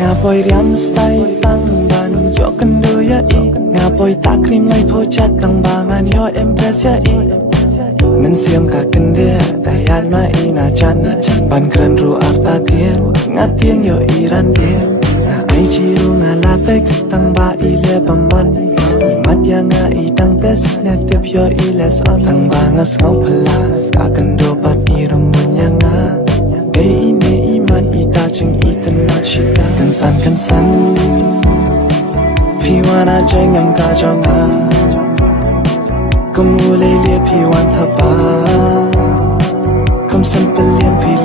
Ngapoy riam stay tang ban yo kendo ya i Ngapoy takrim lai pojat tang bangan yo impress ya i Men siam ka kende dayat ma i na chan Ban keren ru arta dia ngatieng yo iran dia Na ai chiru na latex tang ba i le paman Imat ya nga i tang tes na tip yo i les on Tang bangas ngau pala ka kendo pat i rumun ya nga Gay ine iman ita ching itan na shita Kansan Piwana jengam ka jonga Kumulay liya piwan thapa Kum simple liang pi